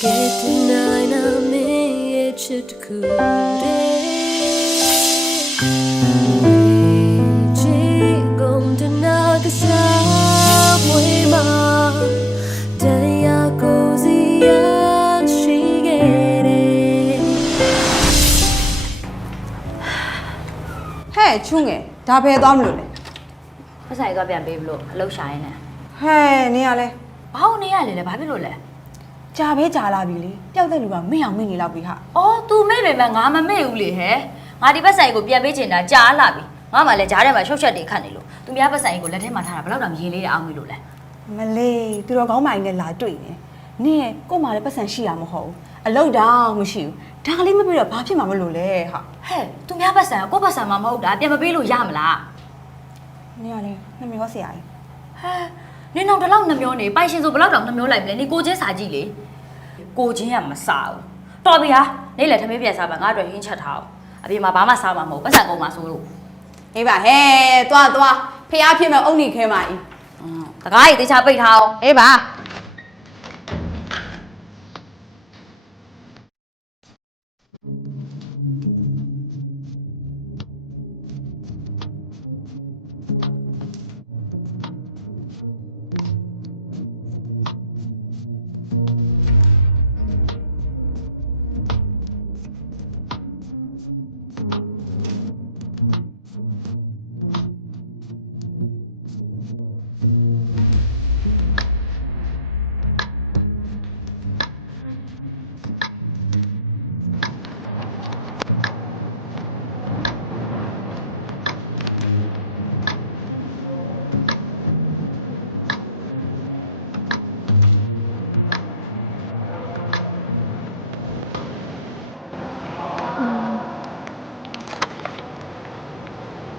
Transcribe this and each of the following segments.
Get tonight I'm in it cool Gom to knock us up way more Daya cozy she get it Hey, Chunge, Tape Domlule. What's I got be a baby look, low shine. Hey, Niale. How near the Babylole? Jabe Jalabili, tell the Luba, me and Minnie Labiha. Oh, two maybe Mangama Mayuli, eh? I did I go be a bitch in a jar labi. Mamma let Jarema show the canelo. To be a person, let him have a lot of yellow amulule. Malay, to go mine and la doing. Nay, go my person she am ho. A low down, monsieur. Darling, maybe a papi mamulule. Hey, to me have a son, go past mamma, I've never been yamla. Nearly, let me go see I. Nên không được lòng nằm nhớ này, bay trên rồi block lòng nằm nhớ lại lên đi cô chế xài gì đấy, cô chế làm mà sao, to bây giờ, này là thằng mấy bây giờ bạn ngã rồi hình chặt hào, à bây mà bám mà sao mà mổ, bắt sao cô mà số. Hey bà, hey, toa, phía áp mà ông đi kêu mày. Tất cả thì sao bây thao? Hey bà.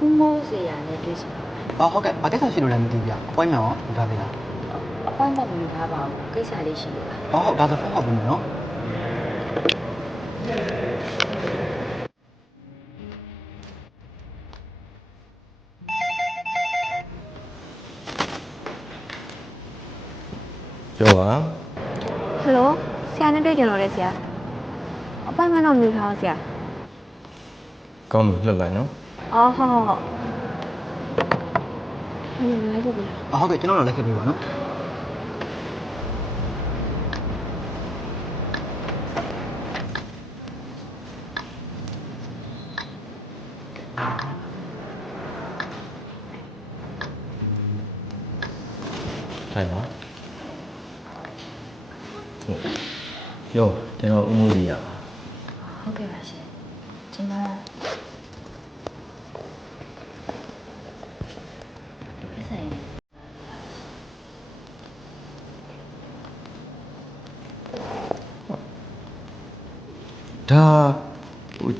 Mua gì à này cái gì? Ok, bà cái sao xin được làm gì vậy? Quay nào? Ra đây nào. Quay mà mình thả vào cái xài đi xí rồi. Ra tôi phối hợp với mình đó. Chào Hello, xe nó đưa cho nó đấy xe. Apa yang mana ambil kau xe? Con mình lần lại nó. Oh. Ini lagi boleh. Ok, cho nó là lấy cái gì vậy nó? Thầy đó. Yo, thế nó mua gì ạ? Ok bà chị, chị mà cái gì? 다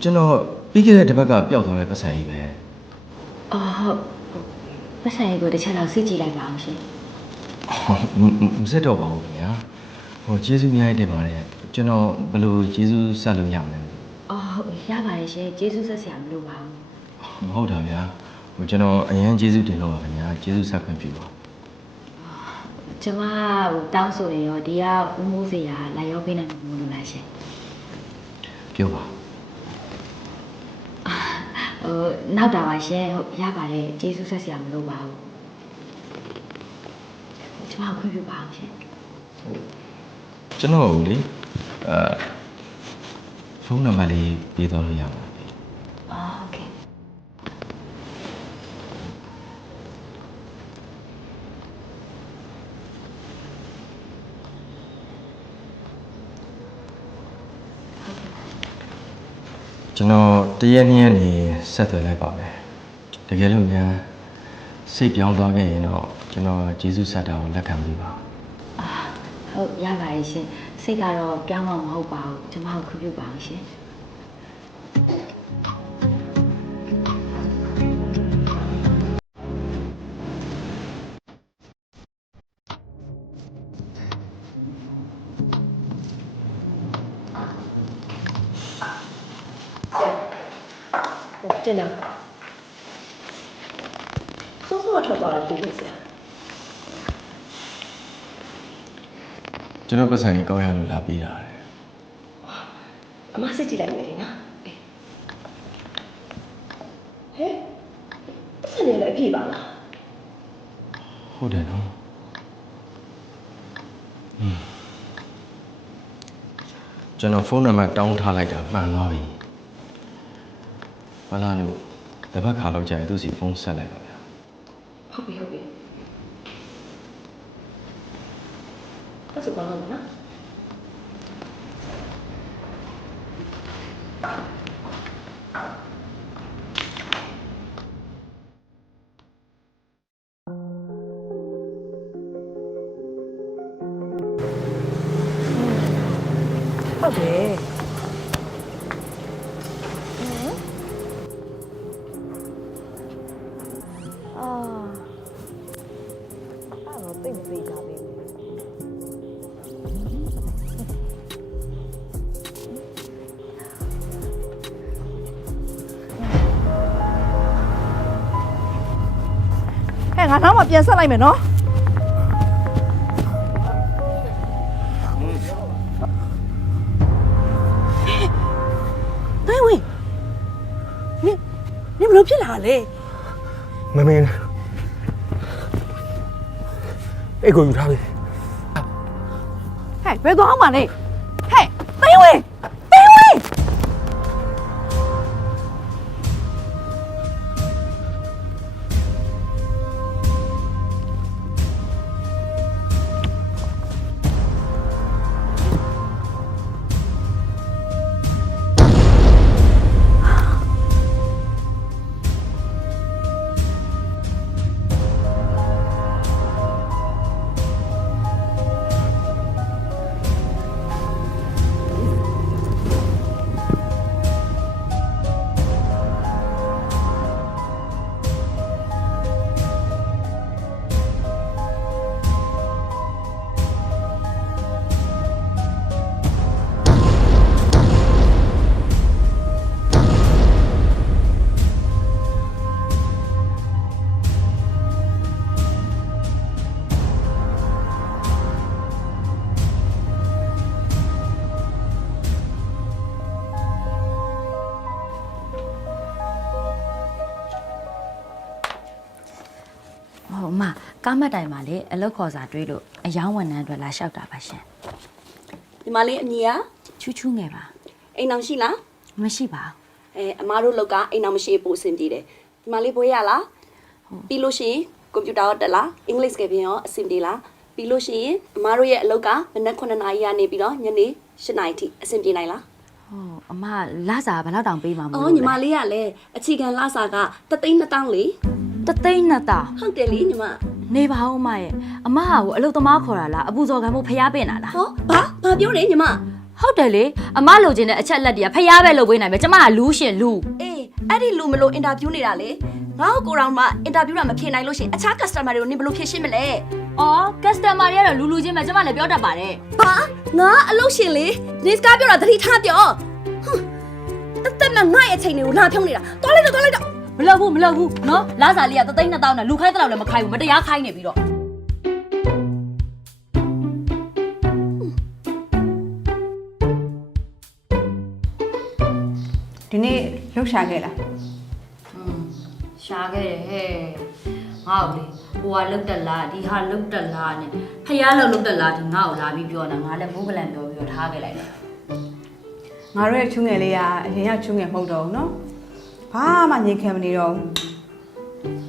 ကျွန်တော်ပြီးခဲ့တဲ့တစ်ပတ်ကပျောက်သွားတဲ့ပတ်စံကြီးပဲ ဟုတ်ပတ်ဆိုင်ကိုတစ်ချက်လောက်စစ်ကြည့်လိုက်ပါအောင်ရှင် မစက်တော့ပါဘူးခင်ဗျာဟိုကျေးဇူးအများကြီးတင်ပါတယ်ကျွန်တော်ဘယ်လိုကျေးဇူးဆက်လို့ရမလဲ ဟုတ်ရပါတယ်ရှင်ကျေးဇူးဆက်ဆရာမလိုပါဘူး မဟုတ်တာဗျာဟိုကျွန်တော်အရင်ကျေးဇူးတင်လို့ပါခင်ဗျာကျေးဇူးဆက်ခွင့်ပြုပါ ကျွန်မတောင်းဆိုရင်ရောဒီကဦးမိုးစရာလာရောက်ပေးနိုင်မှာမလို့လားရှင် ပြောပါ နောက်တာပါရှင်ဟုတ်ရပါတယ်ကျေးဇူးဆက်ဆရာမလိုပါဘူးကျွန်မခွင့်ပြုပါအောင်ရှင် ကျွန်တော်လေဖုန်းနံပါတ်လေးပေးသွားလို့ရမှာ โอเคကျွန်တော်တရက်နေ့ကနေဆက်သွယ်လိုက်ပါမယ်တကယ်လို့များစိတ်ပြောင်းသွားခဲ့ရင်တော့ကျွန်တော်ကျေးဇူးဆက်တာကိုလက်ခံပြီးပါ ဟုတ်ရပါတယ်ရှင်စိတ်ကတော့ပြောင်းမှာမဟုတ်ပါဘူးကျွန်မကိုခွင့်ပြုပါအောင်ရှင်真的。说什么ထွက်到了不会这样。ကျွန်တော်ပတ်စံကြီးကောင်းရလို့လာပေးတာလေ အမစစ်ကြည့်လိုက်မယ်နော်ဟဲ့ပတ်စံနေလည်းအဖြစ်ပါလား ဟုတ်တယ်နော်ကျွန်တော်ဖုန်းနံပါတ်တောင်းထားလိုက်တာမှန်သွားပြီဘာသာလို့တပတ်ခါလောက်ကြာရင်သူ့စီဖုန်းဆက်လိုက်ပါဗျာ ဟုတ်ပြီအဲ့ဆိုကောင်းတော့နော်ဟုတ်တယ်သိမသေးကြဘူးဟဲ့ငါနောက်မှပြန်ဆက်လိုက်မယ်နော်နိုင်ဝင်နင်ဘယ်လိုဖြစ်လာလဲ မမင်းအဲ့ကိုယူထားပြီ ဟဲ့ဘယ်သွားမှလဲဟဲ့နိုင်ဝင် ဟုတ်မကားမတိုင်မှာလေအလုပ်ခေါ်စာတွေးလို့အယောင်းဝန်ထမ်းအတွက်လာလျှောက်တာပါရှင် ဒီမလေးအမီက ချူးချူးငယ်ပါ အိမ်အောင်ရှိလား မရှိပါ အမားတို့လောက်ကအိမ်အောင်မရှိပို့အဆင်ပြေတယ်ဒီမလေးဘွေးရလားပြီးလို့ရှိရင်ကွန်ပျူတာရောတက်လားအင်္ဂလိပ်စကားပြန်ရောအဆင်ပြေလားပြီးလို့ရှိရင်အမားတို့ရဲ့အလောက်ကမနက်9နာရီကနေပြီးတော့ညနေ10နာရီထိအဆင်ပြေနိုင်လား ဟုတ်အမလာစာဘယ်လောက်တောင်ပေးမှာမ အော် လို့ ညီမလေးကလည်းအခြေခံလစာက3,200,000လေ 3,200,000 ဟုတ်တယ်လေညီမ နေပါဦးအမရဲ့အမဟာကိုအလုပ်သမားခေါ်တာလားအပူဇော်ခံဖို့ဖျားပင့်တာလား ဟောဘာပြောလဲညီမ ဟုတ်တယ်လေအမလိုချင်တဲ့အချက်လက်တွေကဖျားပဲလုပ်ပေးနိုင်မယ်ကျမကလူးရှင်လူ အေးအဲ့ဒီလူမလို့အင်တာဗျူးနေတာလေငါ့ကိုကိုတော်မှအင်တာဗျူးတာမဖြေနိုင်လို့ရှိရင်အခြား customer တွေကိုနင်ဘယ်လိုဖြေရှင်းမလဲ အော် customer တွေကတော့လူချင်းပဲကျမလည်းပြောတတ်ပါတယ် ဘာငါအလုပ်ရှင်လေနေစကားပြောတာသတိထားပြောဟွန်းအသက်မငါ့ရဲ့အချိန်တွေကိုလာဖြုံးနေတာတွားလိုက်တော့ မလုပ်ဘူးနော်လာစာလေးက3,200,000နဲ့လူခိုင်းတဲ့လောက်လည်းမခိုင်းဘူးမတရားခိုင်းနေပြီးတော့ ဒီနေ့လှုပ်ရှားခဲ့လား ရှာခဲ့တယ်ဟဲ့ငါ့ကိုလေဟိုဟာလုတ်တက်လားဒီဟာလုတ်တက်လားနဲ့ဖျားလောက်လုတ်တက်လားဒီငါ့ကိုလာပြီးပြောတာငါလည်းမိုးကလန်ပြောပြီးတော့ထားခဲ့လိုက်တယ် ငါတို့ရဲ့ချူငယ်လေးကအရင်ကချူငယ်မဟုတ်တော့ဘူးနော်ဘာမှငြိမ်ခံမနေတော့ဘူး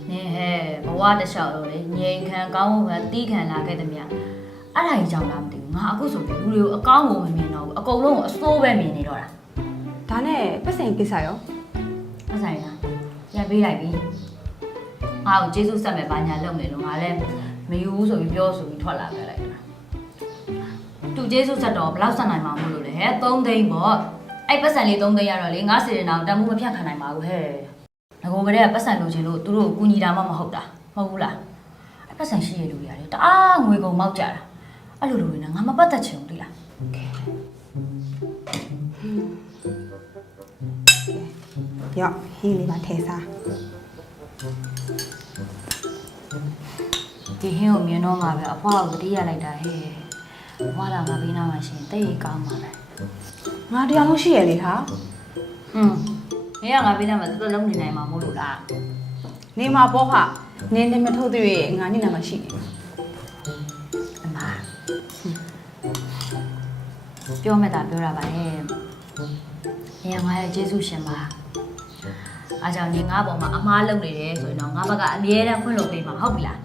နင်ဟဲ့ဘဝတစ်လျှောက်လို့လေငြိမ်ခံကောင်းခံတီးခံလာခဲ့တဲ့မြတ်အဲ့ဒါကြီးကြောင့်လားမသိဘူးငါအခုဆိုလူတွေကိုအကောင်းကိုမမြင်တော့ဘူးအကုန်လုံးကိုအစိုးပဲမြင်နေတော့တာ ဒါနဲ့ပတ်စံကိစ္စရော မဆိုင်လားပြန်ပေးလိုက်ပြီငါ့ကိုကျေးဇူးဆက်မယ်ဘာညာလုပ်နေလို့ငါလည်းမယူဘူးဆိုပြီးပြောဆိုပြီးထွက်လာခဲ့လိုက်တာသူကျေးဇူးဆက်တော့ဘယ်လောက်ဆက်နိုင်မှာမလို့လဲဟဲ့3 သိန်းပေါ့အဲ့ပတ်စံလေး3 သိန်းရတော့လေငါစီရင်အောင်တန်မှုမဖြတ်ခံနိုင်ပါဘူးဟဲ့ငကိုကလေးကပတ်စံလိုချင်လို့သူတို့ကိုကူညီတာမှမဟုတ်တာမဟုတ်ဘူးလားအဲ့ပတ်စံရှိရလူတွေရတယ်တအားငွေကုန်မောက်ကြတာအဲ့လိုလူတွေနဲ့ငါမပတ်သက်ချင်ဘူးတိလားโอเค ရော့ဟင်းလေးပါထဲစား ဒီဟင်းကိုမြင်တော့မှာပဲအဖွားကိုတတိယလိုက်တာဟဲ့ ဘွားလာငါဘေးနားမှာရှင်တိတ်ကောင်းပါမယ် ငါတရားလုံးရှိရလေဟာ မင်းကငါဘေးနားမှာသက်သက်လုံးနေနိုင်မှာမို့လို့လား နေမှာပေါ့ဟာနင်းနေမထုတ်သေးရဲ့ငါနေနာမှာရှိနေ အမပြောမဲ့တာပြောတာပါရဲ့မင်းကငါရဲ့ကျေးဇူးရှင်ပါအားကြောင့်နေငါ့ပေါ်မှာအမားလုံနေတယ်ဆိုရင်တော့ငါဘက်ကအမြဲတမ်းခွင့်လို့ပေးမှာဟုတ်ပြီလား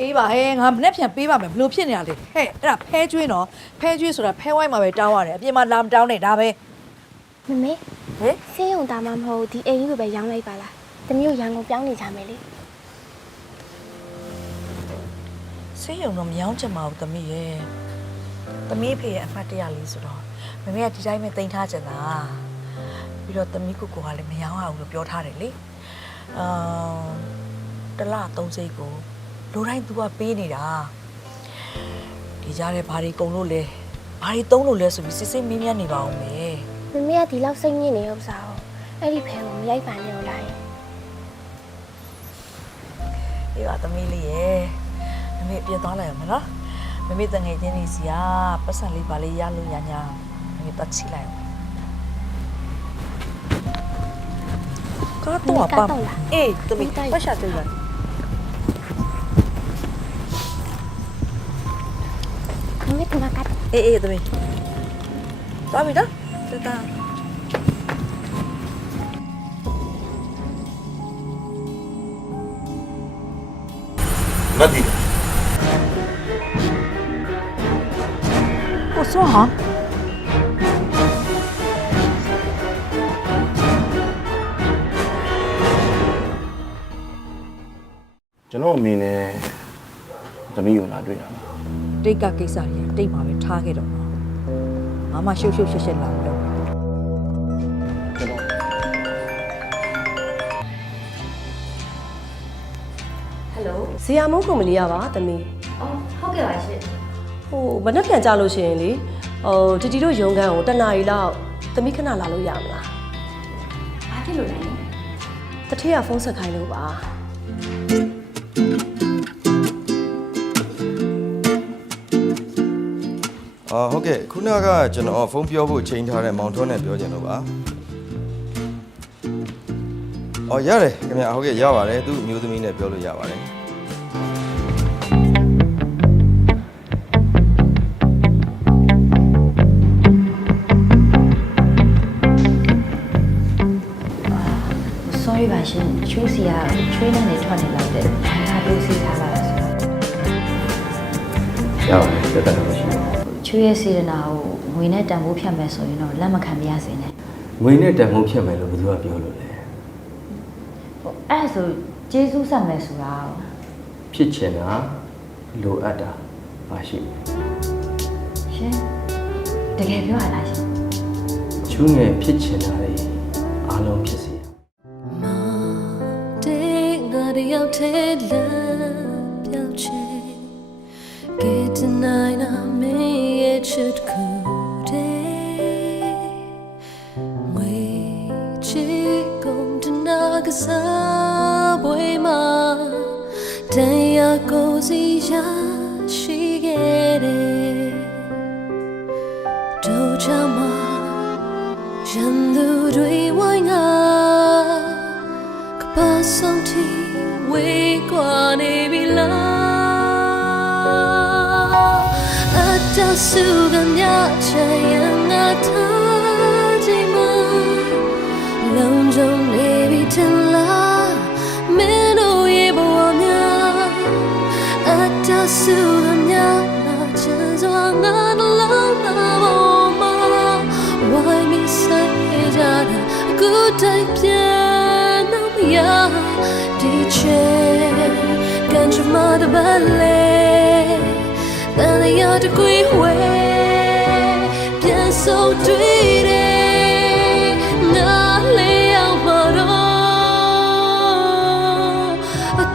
အေးပါဟဲ့ငါမနေ့ပြန်ပေးပါမယ်ဘလို့ဖြစ်နေရလဲဟဲ့အဲ့ဒါဖဲကျွေးနော်ဖဲကျွေးဆိုတာဖဲဝိုင်းမှာပဲတောင်းရတယ်အပြင်မှာလာမတောင်းနဲ့ဒါပဲ မမေ ဟဲ့ ဆေးရုံတာမှမဟုတ်ဒီအိမ်ကြီးကိုပဲရောင်းလိုက်ပါလားတမီးတို့ရန်ကုန်ပြောင်းနေကြမယ်လေ ဆေးရုံတော့မရောင်းချင်ပါဘူးသမီးရဲ့သမီးဖေရဲ့အဖတ်တရလေးဆိုတော့မမေကဒီတိုင်းပဲတင်ထားချင်တာပြီးတော့သမီးကိုကလည်းမရောင်းရဘူးလို့ပြောထားတယ်လေတစ်လ30ကိုလိုတိုင်းသူကပေးနေတာဒီကြားထဲဘာတွေကုန်လို့လဲဘာတွေသုံးလို့လဲဆိုပြီးစစ်စစ်မင်းမြတ်နေပါအောင်မေ မမေကဒီလောက်စိတ်ညစ်နေဥစ္စာကိုအဲ့ဒီဖဲကိုမရိုက်ပါနဲ့လား အေးပါသမီးလေးရဲ့မမေပြန်သွားလိုက်ရမလားမမေတငယ်ချင်းလေးစီကပတ်စံလေးပါလေးရလို့ညာမမေတက်ချိလိုက်ကတော့ပါအေးသမီးပတ်ရှာတွေ့လား မမေကမကတ် အေးသမီးသွားပြီနော်တတာ မတ်ဒီ ကိုစောဟာ ကျွန်တော်အမေနဲ့သမီးကိုလာတွေ့တာပါ တိတ်ကကိစ္စကြီးတိတ်မှာပဲထားခဲ့တော့ငါမှရှုပ်ရှုပ်ရှက်ရှက်လာလို့ ကျွန်တော် ဟယ်လိုဇီယာမုန်းကုမ္ပဏီရပါသမီး အော်ဟုတ်ကဲ့ပါရှင် ဟိုမနှက်ပြန်ကြလို့ရှိရင်လေဟိုတီတို့ရုံခန်းကိုတနားရီလောက်သမီးခဏလာလို့ရမလား ဘာဖြစ်လို့လဲ တထည့်ကဖုန်းဆက်ခိုင်းလို့ပါ ဟုတ်ကဲ့ခုနကကျွန်တော်ဖုန်းပြောဖို့ချိန်ထားတဲ့မောင်ထွန်းနဲ့ပြောချင်လို့ပါရတယ်ခင်ဗျဟုတ်ကဲ့ရပါတယ်သူ့အမျိုးသမီးနဲ့ပြောလို့ရပါတယ်sorry ပါရှင်ချွေးစီကချွေးနဲ့နေထွက်နေလိုက်တယ်ဒါကဒုစီထားပါလားဆို ရပါတယ်တက်တက်လို့ရှိတယ် ချွေးရဲ့စေတနာကိုငွေနဲ့တန်ဖိုးဖြတ်မယ်ဆိုရင်တော့လက်မခံပြရစေနဲ့ ငွေနဲ့တန်ဖိုးဖြတ်မယ်လို့ဘယ်သူကပြောလို့လဲ အဲ့ဆိုကျေးဇူးဆက်မယ်ဆိုတာ ဖြစ်ချင်တာလိုအပ်တာမရှိဘူး ရှင်တကယ်ပြောရလားရှင် ချူးငယ်ဖြစ်ချင်တာတွေအားလုံးဖြစ်စီ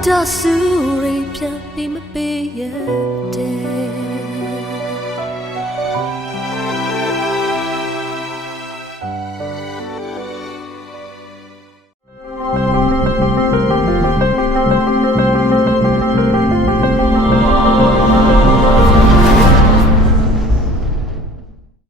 Dasuri pian be my baby